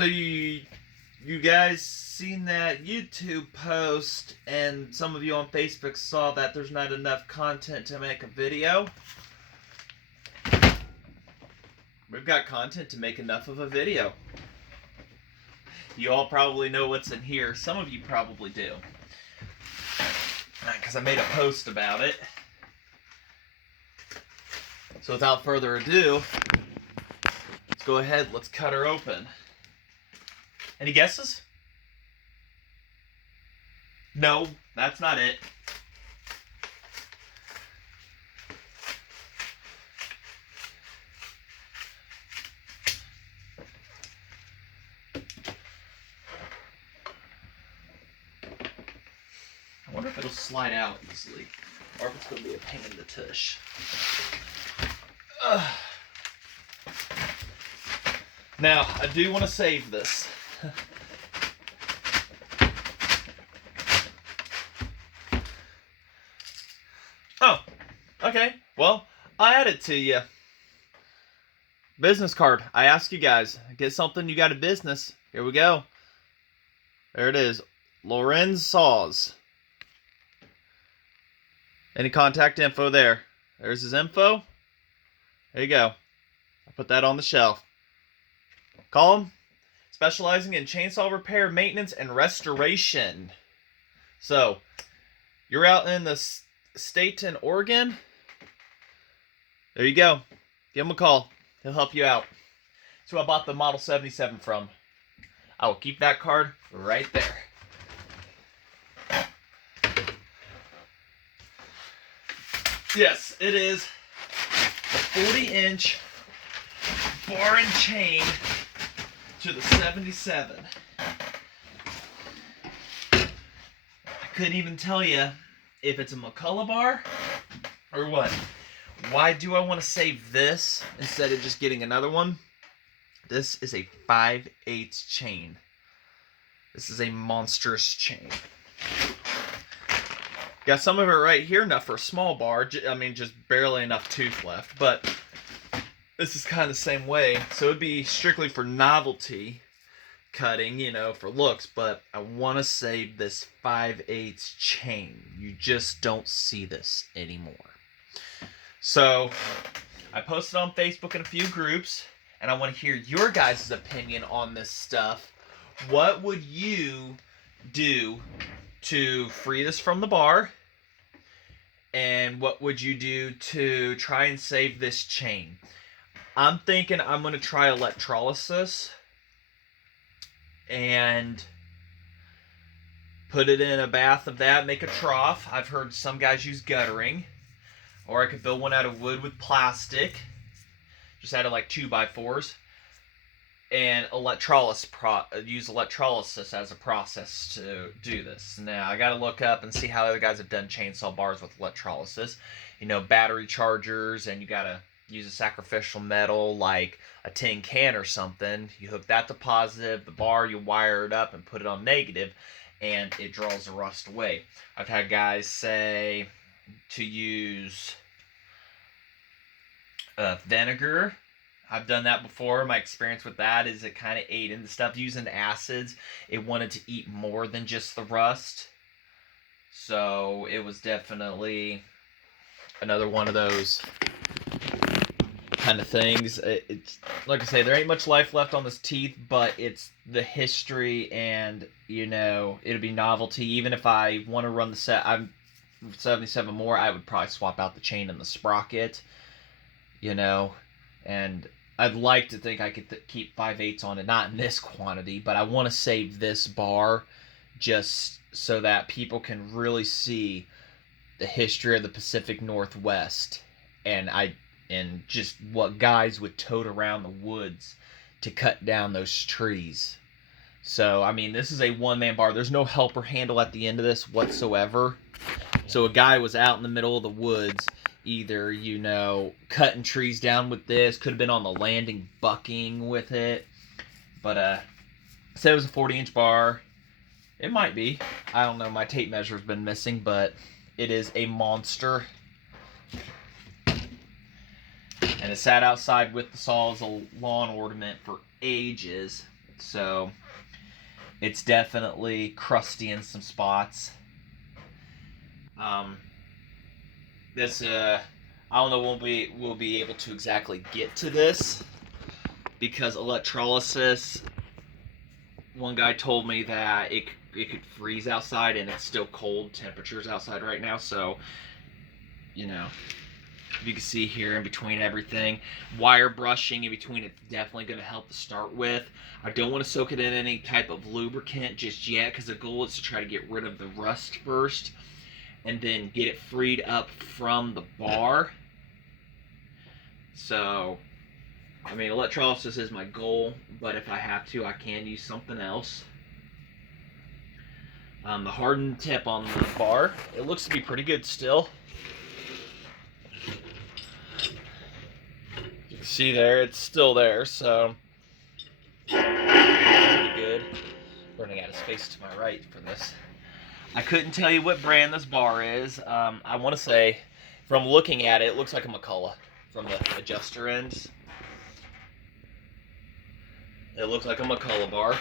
So you guys seen that YouTube post, and some of you on Facebook saw that there's not enough content to make a video? We've got content to make enough of a video. You all probably know what's in here. Some of you probably do, because I made a post about it. So without further ado, let's go ahead, let's cut her open. Any guesses? No, that's not it. I wonder if it'll slide out easily, or if it's going to be a pain in the tush. Now, I do want to save this. Oh, okay. Well, I add it to you. Business card. I ask you guys, get something you got a business. Here we go. There it is. Lorenz Saws. Any contact info there. There's his info. There you go. I'll put that on the shelf. Call him. Specializing in chainsaw repair, maintenance, and restoration. So, you're out in the state in Oregon. There you go. Give him a call. He'll help you out. That's who I bought the Model 77 from. I will keep that card right there. Yes, it is a 40-inch bar and chain to the 77. I couldn't even tell you if it's a McCulloch bar or what. Why do I want to save this instead of just getting another one? This is a 5/8 chain. This is a monstrous chain. Got some of it right here, enough for a small bar. I mean, just barely enough tooth left. But this is kind of the same way. So it'd be strictly for novelty cutting, you know, for looks. But I want to save this 5/8 chain. You just don't see this anymore. So I posted on Facebook in a few groups, and I want to hear your guys' opinion on this stuff. What would you do to free this from the bar? And what would you do to try and save this chain? I'm thinking I'm going to try electrolysis and put it in a bath of that, make a trough. I've heard some guys use guttering. Or I could build one out of wood with plastic. Just out of like 2x4s. And use electrolysis as a process to do this. Now, I got to look up and see how other guys have done chainsaw bars with electrolysis. You know, battery chargers, and you got to use a sacrificial metal like a tin can or something. You hook that to positive, the bar, you wire it up and put it on negative, and it draws the rust away. I've had guys say to use vinegar. I've done that before. My experience with that is it kind of ate into stuff. Using acids, it wanted to eat more than just the rust. So it was definitely another one of those kind of things. It's like I say, there ain't much life left on this teeth, but it's the history, and you know, it'll be novelty. Even if I want to run the set, I'm 77 more, I would probably swap out the chain and the sprocket, you know, and I'd like to think I could keep 5/8 on it, not in this quantity, but I want to save this bar just so that people can really see the history of the Pacific Northwest, and just what guys would tote around the woods to cut down those trees. So, I mean, this is a one-man bar. There's no helper handle at the end of this whatsoever. So a guy was out in the middle of the woods, either, you know, cutting trees down with this, could have been on the landing bucking with it. But, said it was a 40-inch bar. It might be. I don't know, my tape measure's been missing, but it is a monster. And it sat outside with the saw as a lawn ornament for ages. So it's definitely crusty in some spots. This I don't know we'll be able to exactly get to this because electrolysis. One guy told me that it could freeze outside, and it's still cold temperatures outside right now. So, you know, you can see here in between everything, wire brushing in between, it's definitely going to help to start with. I don't want to soak it in any type of lubricant just yet because the goal is to try to get rid of the rust first and then get it freed up from the bar. So, I mean, electrolysis is my goal, but if I have to, I can use something else. The hardened tip on the bar, it looks to be pretty good still. You can see there, it's still there, so pretty good. Running out of space to my right for this. I couldn't tell you what brand this bar is. I want to say, from looking at it, it looks like a McCulloch from the adjuster ends. It looks like a McCulloch bar.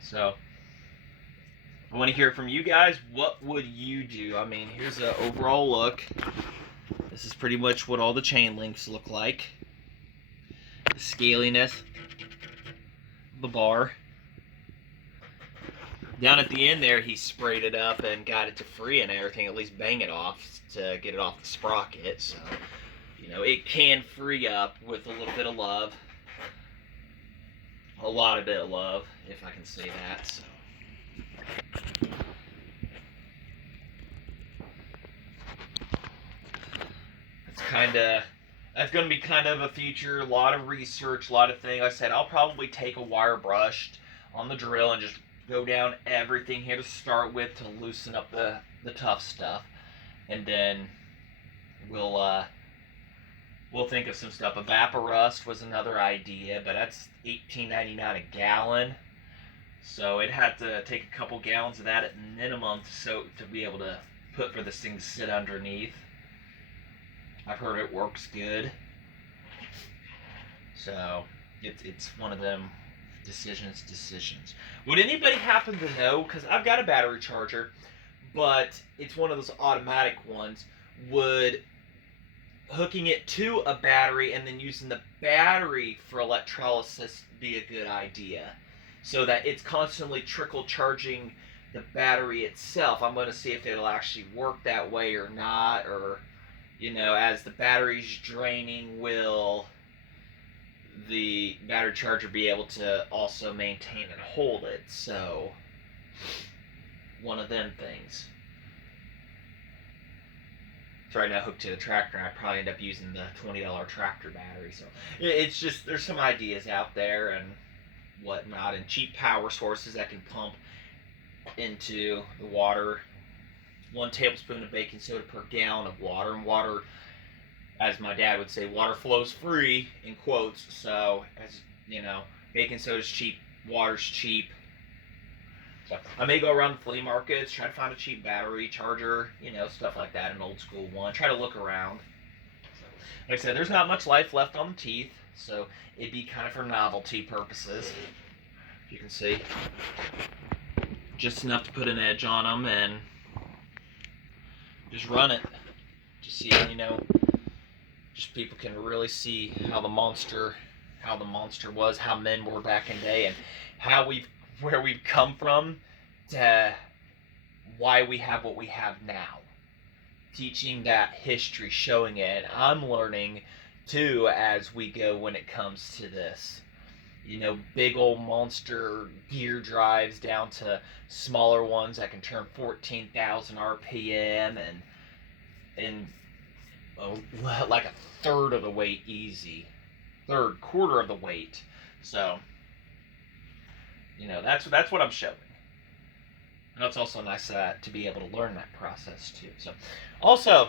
So, I want to hear from you guys. What would you do? I mean, here's an overall look. This is pretty much what all the chain links look like. The scaliness of the bar. Down at the end there, he sprayed it up and got it to free and everything, at least bang it off to get it off the sprocket. So, you know, it can free up with a little bit of love. A lot of bit of love, if I can say that. So. That's going to be kind of a future, a lot of research, a lot of things. Like I said, I'll probably take a wire brush on the drill and just go down everything here to start with to loosen up the tough stuff. And then we'll think of some stuff. Evapo-rust was another idea, but that's $18.99 a gallon. So it had to take a couple gallons of that at minimum to be able to put for this thing to sit underneath. I've heard it works good. So it's one of them decisions. Would anybody happen to know, because I've got a battery charger, but it's one of those automatic ones, would hooking it to a battery and then using the battery for electrolysis be a good idea? So that it's constantly trickle charging the battery itself. I'm going to see if it'll actually work that way or not, or, you know, as the battery's draining, will the battery charger be able to also maintain and hold it? So, one of them things. So right now, hooked to the tractor, I probably end up using the $20 tractor battery. So it's just, there's some ideas out there and whatnot, and cheap power sources that can pump into the water. 1 tablespoon of baking soda per gallon of water, and water, as my dad would say, water flows free, in quotes. So, as you know, baking soda's cheap, water's cheap. So I may go around the flea markets, try to find a cheap battery charger, you know, stuff like that, an old school one. Try to look around. So, like I said, there's not much life left on the teeth, so it'd be kind of for novelty purposes. You can see, just enough to put an edge on them and just run it. Just see, you know, just people can really see how the monster was, how men were back in the day, and where we've come from to why we have what we have now. Teaching that history, showing it, and I'm learning too as we go when it comes to this. You know, big old monster gear drives down to smaller ones that can turn 14,000 RPM and like a third of the weight easy. Quarter of the weight. So, you know, that's what I'm showing. And it's also nice to be able to learn that process too. So, also,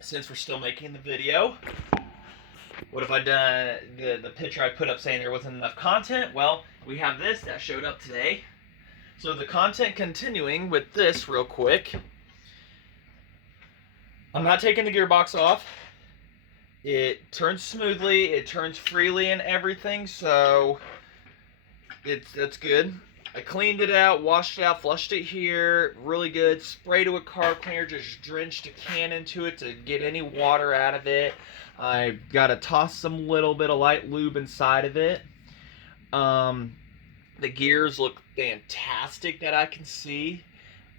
since we're still making the video, what have I done? The picture I put up saying there wasn't enough content. Well, we have this that showed up today. So the content continuing with this real quick. I'm not taking the gearbox off. It turns smoothly, it turns freely and everything, so that's good. I cleaned it out, washed it out, flushed it here, really good. Sprayed it with carb cleaner, just drenched a can into it to get any water out of it. I gotta toss some little bit of light lube inside of it. The gears look fantastic that I can see.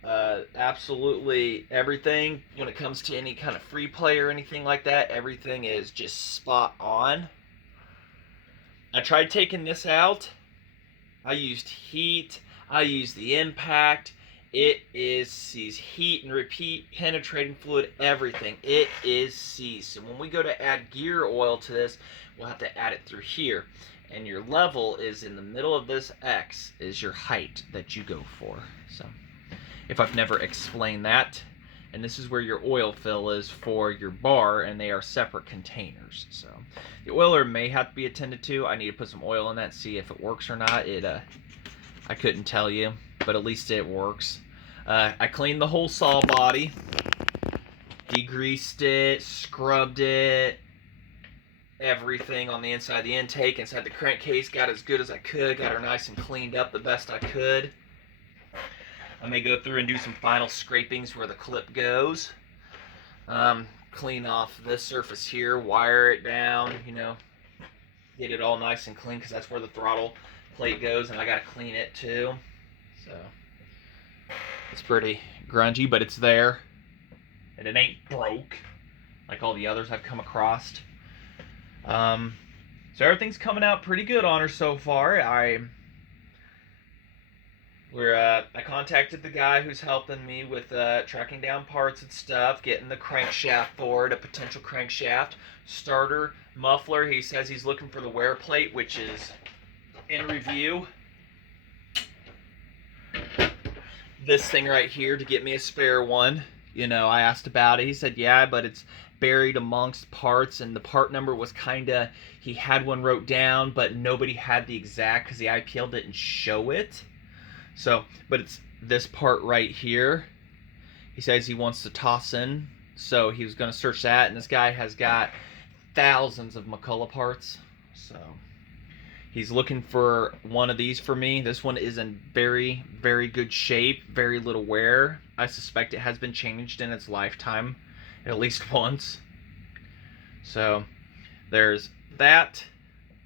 Absolutely everything when it comes to any kind of free play or anything like that, everything is just spot on. I tried taking this out. I used heat. I used the impact. It is seized. Heat and repeat, penetrating fluid, everything. It is seized. So when we go to add gear oil to this, we'll have to add it through here. And your level is in the middle of this X is your height that you go for. So if I've never explained that. And this is where your oil fill is for your bar, and they are separate containers. So the oiler may have to be attended to. I need to put some oil in that, see if it works or not. I couldn't tell you, but at least it works. I cleaned the whole saw body, degreased it, scrubbed it, everything on the inside of the intake, inside the crankcase, got as good as I could, got her nice and cleaned up the best I could. I may go through and do some final scrapings where the clip goes. Clean off this surface here, wire it down, get it all nice and clean, because that's where the throttle plate goes, and I gotta clean it too. So it's pretty grungy, but it's there, and it ain't broke like all the others I've come across. So everything's coming out pretty good on her so far. I contacted the guy who's helping me with tracking down parts and stuff, getting the crankshaft for it, a potential crankshaft, starter, muffler. He says he's looking for the wear plate, which is in review. This thing right here to get me a spare one. I asked about it. He said, yeah, but it's buried amongst parts, and the part number was he had one wrote down, but nobody had the exact because the IPL didn't show it. So, but it's this part right here. He says he wants to toss in, so he was going to search that, and this guy has got thousands of McCulloch parts, so he's looking for one of these for me. This one is in very, very good shape, very little wear. I suspect it has been changed in its lifetime at least once. So there's that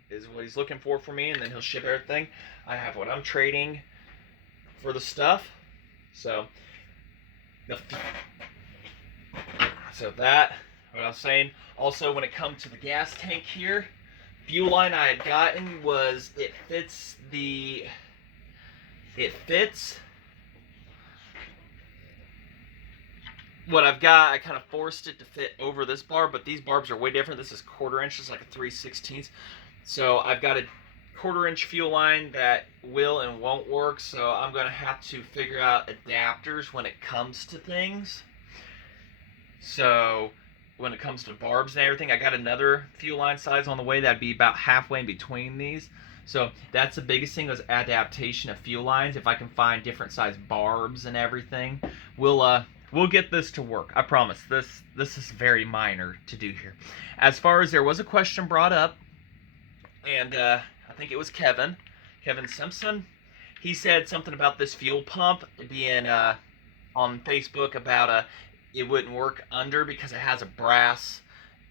is what he's looking for me, and then he'll ship everything. I have what I'm trading for the stuff. So that, what I was saying. Also, when it comes to the gas tank here, fuel line I had gotten was, it fits what I've got. I kind of forced it to fit over this bar, but these barbs are way different. This is 1/4 inch, it's like a 3/16. So I've got a 1/4 inch fuel line that will and won't work, so I'm going to have to figure out adapters when it comes to things. So when it comes to barbs and everything, I got another fuel line size on the way that'd be about halfway in between these. So that's the biggest thing, was adaptation of fuel lines. If I can find different size barbs and everything, we'll get this to work. I promise. This is very minor to do here. As far as, there was a question brought up, and I think it was Kevin Simpson. He said something about this fuel pump being on Facebook about it wouldn't work under because it has a brass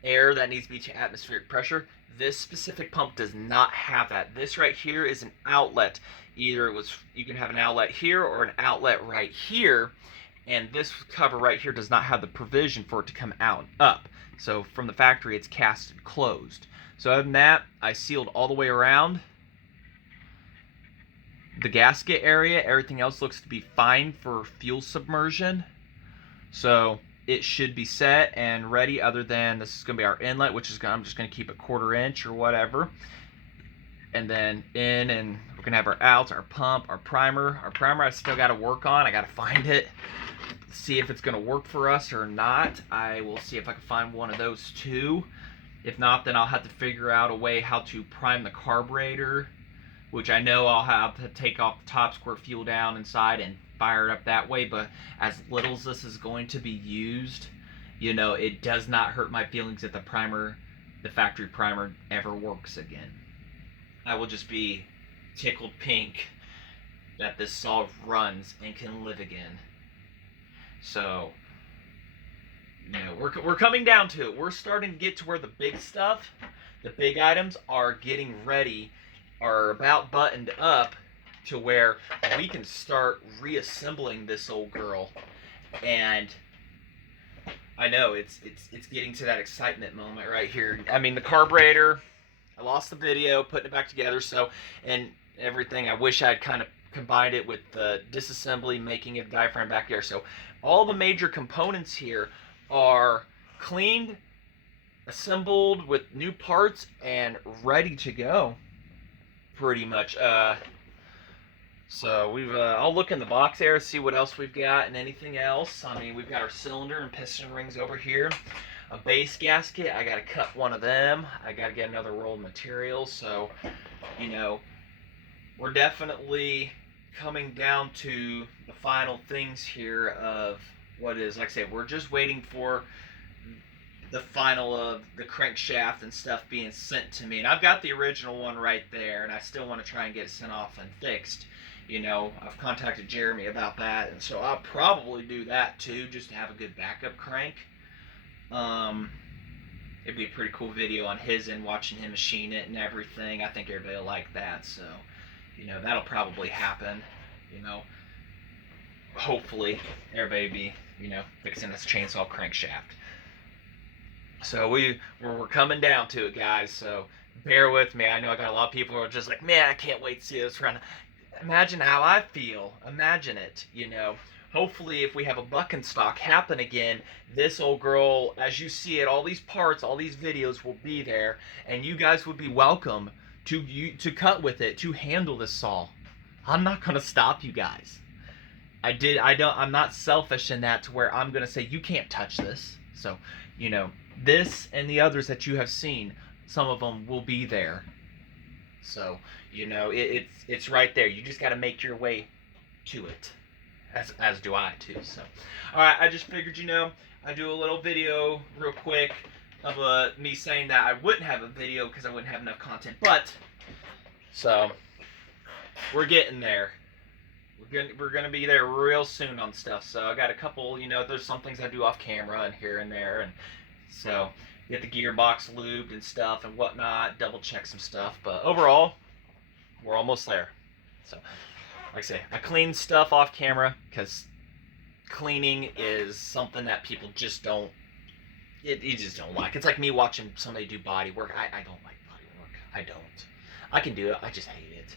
air that needs to be to atmospheric pressure. This specific pump does not have that. This right here is an outlet. Either you can have an outlet here or an outlet right here, and this cover right here does not have the provision for it to come out and up. So from the factory, it's casted closed. So other than that, I sealed all the way around the gasket area. Everything else looks to be fine for fuel submersion. So it should be set and ready, other than this is going to be our inlet, which is I'm just going to keep it 1/4 inch or whatever. And then in, and we're going to have our outs, our pump, our primer. Our primer I still got to work on. I got to find it, see if it's going to work for us or not. I will see if I can find one of those too. If not, then I'll have to figure out a way how to prime the carburetor, which I know I'll have to take off the top, squirt fuel down inside, and fire it up that way. But as little as this is going to be used, it does not hurt my feelings if the primer the factory primer ever works again. I will just be tickled pink that this saw runs and can live again. So, you know, we're coming down to it. We're starting to get to where the big stuff, the big items are getting ready, are about buttoned up to where we can start reassembling this old girl. And I know it's getting to that excitement moment right here. I mean, the carburetor, I lost the video putting it back together, so, and everything. I wish I'd kind of combined it with the disassembly, making a diaphragm back there. So all the major components here are cleaned, assembled with new parts, and ready to go, pretty much. So we've, I'll look in the box there, see what else we've got and anything else. I mean, we've got our cylinder and piston rings over here. A base gasket, I gotta cut one of them. I gotta get another roll of material. So, you know, we're definitely coming down to the final things here of what is, like I say, we're just waiting for the final of the crankshaft and stuff being sent to me. And I've got the original one right there, and I still want to try and get it sent off and fixed. You know, I've contacted Jeremy about that, and so I'll probably do that too, just to have a good backup crank. It'd be a pretty cool video on his end, watching him machine it and everything. I think everybody will like that, so, you know, that'll probably happen. You know, hopefully everybody be, you know, fixing this chainsaw crankshaft. So we're coming down to it, guys, so bear with me. I know I got a lot of people who are just like, man, I can't wait to see this run. Imagine how I feel. Imagine it, you know. Hopefully, if we have a buck in stock happen again, this old girl, as you see it, all these parts, all these videos will be there, and you guys would be welcome to cut with it, to handle this saw. I'm not gonna stop you guys. I'm not selfish in that to where I'm gonna say you can't touch this. So, you know, this and the others that you have seen, some of them will be there. So, you know, it's right there. You just got to make your way to it, as do I too. So, all right, I just figured, you know, I'd do a little video real quick of me saying that I wouldn't have a video because I wouldn't have enough content. But, so, we're getting there. We're gonna be there real soon on stuff. So I got a couple, you know, there's some things I do off camera and here and there, and so get the gearbox lubed and stuff and whatnot, double check some stuff. But overall, we're almost there. So, like I say, I clean stuff off camera because cleaning is something that people just don't, you just don't like. It's like me watching somebody do body work. I don't like body work. I don't. I can do it. I just hate it.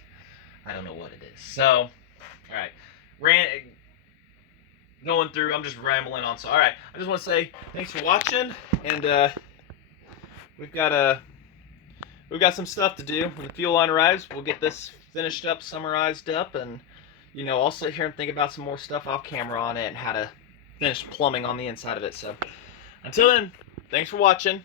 I don't know what it is. So, all right, going through, I'm just rambling on. So, all right, I just want to say thanks for watching, and we've got some stuff to do. When the fuel line arrives, we'll get this finished up, summarized up, and, you know, I'll sit here and think about some more stuff off camera on it and how to finish plumbing on the inside of it. So, until then, thanks for watching.